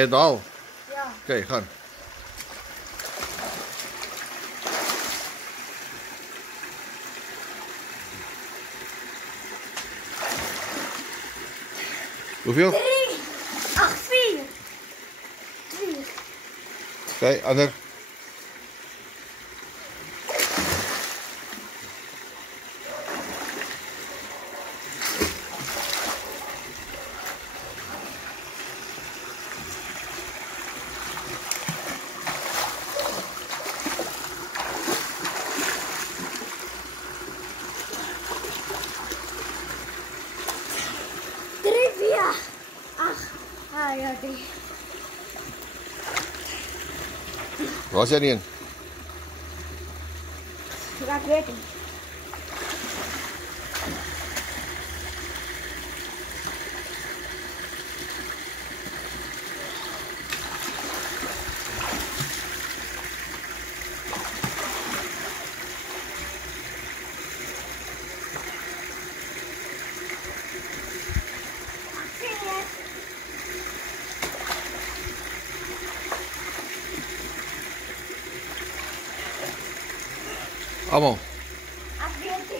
Etal. Ja. Oké, gaan. Hoeveel? 3, 8, 4. 3. Oké, ander. Ja. 8. Ah ja, 3. Waar zit die in? Ja, ik weet het. Allemaal. 48.